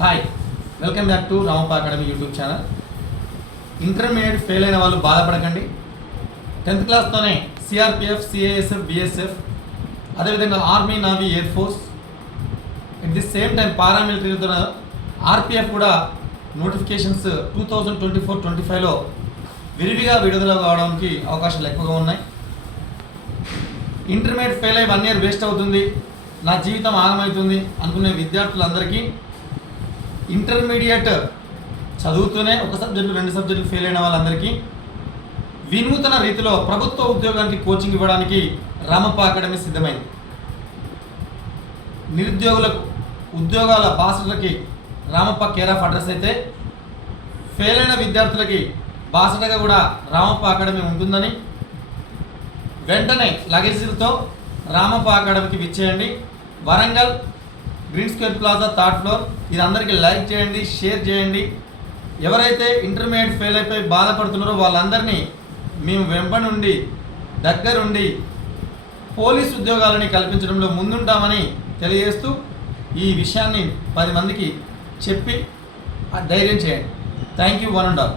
Hi, welcome back to Ramappa academy YouTube channel. Intermediate fail అయిన వాళ్ళు బాధపడకండి. 10th క్లాస్తోనే సిఆర్పిఎఫ్, సిఐఎస్ఎఫ్, బిఎస్ఎఫ్, అదేవిధంగా army, navy, air force, at the same time పారామిలిటరీతో RPF కూడా notifications 2024-25లో విరివిగా విడుదల కావడానికి అవకాశాలు ఎక్కువగా ఉన్నాయి. ఇంటర్మీడియట్ ఫెయిల్ అయ్యి 1 year వేస్ట్ అవుతుంది, నా జీవితం ఆగమవుతుంది అనుకునే విద్యార్థులందరికీ ఇంటర్మీడియట్ చదువుతూనే 1 సబ్జెక్టు 2 సబ్జెక్టులు ఫెయిల్ అయిన వాళ్ళందరికీ వినూతన రీతిలో ప్రభుత్వ ఉద్యోగానికి కోచింగ్ ఇవ్వడానికి రామప్ప అకాడమీ సిద్ధమైంది. నిరుద్యోగులకు ఉద్యోగాల బాసటలకి రామప్ప కేర్ ఆఫ్ అడ్రస్ అయితే, ఫెయిల్ అయిన విద్యార్థులకి బాసటగా కూడా రామప్ప అకాడమీ ఉంటుందని వెంటనే లగేజీలతో రామప్ప అకాడమీకి విచ్చేయండి. Warangal green square plaza 3rd floor. ఇది అందరికీ లైక్ చేయండి, షేర్ చేయండి. ఎవరైతే ఇంటర్మీడియట్ ఫెయిల్ అయిపోయి బాధపడుతున్నారో వాళ్ళందరినీ మేము వెంబడి దగ్గరుండి పోలీస్ ఉద్యోగాలని కల్పించడంలో ముందుంటామని తెలియజేస్తూ ఈ విషయాన్ని 10 మందికి చెప్పి ధైర్యం చేయండి. Thank you one and all.